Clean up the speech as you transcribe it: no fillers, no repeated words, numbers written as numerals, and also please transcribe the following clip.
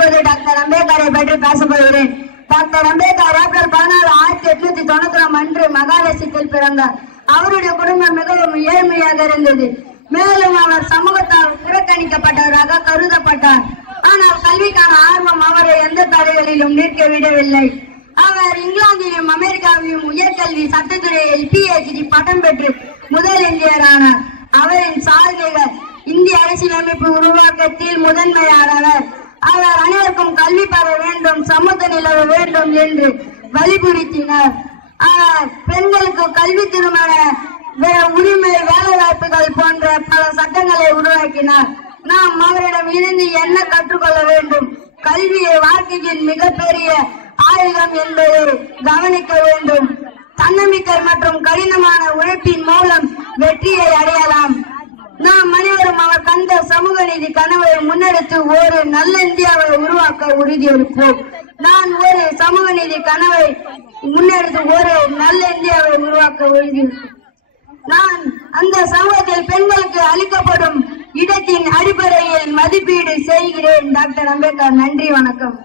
இப்போது டாக்டர் அம்பேத்கரை பற்றி பேசப்படுகிறேன். டாக்டர் அம்பேத்கர் ஏப்ரல் 16, 1891 அன்று மகாராஷ்டிரத்தில் பிறந்தார். அவருடைய குடும்பம் மிகவும் ஏழ்மையாக இருந்தது. மேலும் அவர் சமூகத்தால் புறக்கணிக்கப்பட்டவராக கருதப்பட்டார். ஆனால் கல்விக்கான ஆர்வம் அவரை எந்த தடைகளிலும் நிற்க விடவில்லை. அவர் இங்கிலாந்திலும் அமெரிக்காவிலும் உயர்கல்வி சட்டத்துறையில் PhD பட்டம் பெற்று முதல் இந்தியரானார். அவரின் சாதனைகள் இந்திய அரசியலமைப்பு உருவாக்கத்தில் முதன்மையானவர். அவர் அனைவருக்கும் கல்வி பெற வேண்டும், சமூக நிலவ வேண்டும் என்று வலியுறுத்தினார். பெண்களுக்கு கல்வி, திருமண உரிமை, வேலை வாய்ப்புகள் போன்ற பல சட்டங்களை உருவாக்கினார். நாம் அவரிடம் இருந்து என்ன கற்றுக்கொள்ள வேண்டும்? கல்வியை வாழ்க்கையின் மிகப்பெரிய ஆயுதம் என்பதை கவனிக்க வேண்டும். தன்னம்பிக்கை மற்றும் கடினமான உழைப்பின் மூலம் வெற்றியை அடையலாம். நாம் அனைவரும் அவர் கண்ட சமூக நீதி கனவை முன்னெடுத்து ஒரு நல்ல இந்தியாவை உருவாக்க உறுதியளிப்போம். நான் ஒரு சமூக நீதி கனவை முன்னெடுத்து ஒரு நல்ல இந்தியாவை உருவாக்க உறுதியளிப்போம். நான் அந்த சமூகத்தில் பெண்களுக்கு அளிக்கப்படும் இடத்தின் அடிப்படையில் மதிப்பீடு செய்கிறேன். டாக்டர் அம்பேத்கர். நன்றி, வணக்கம்.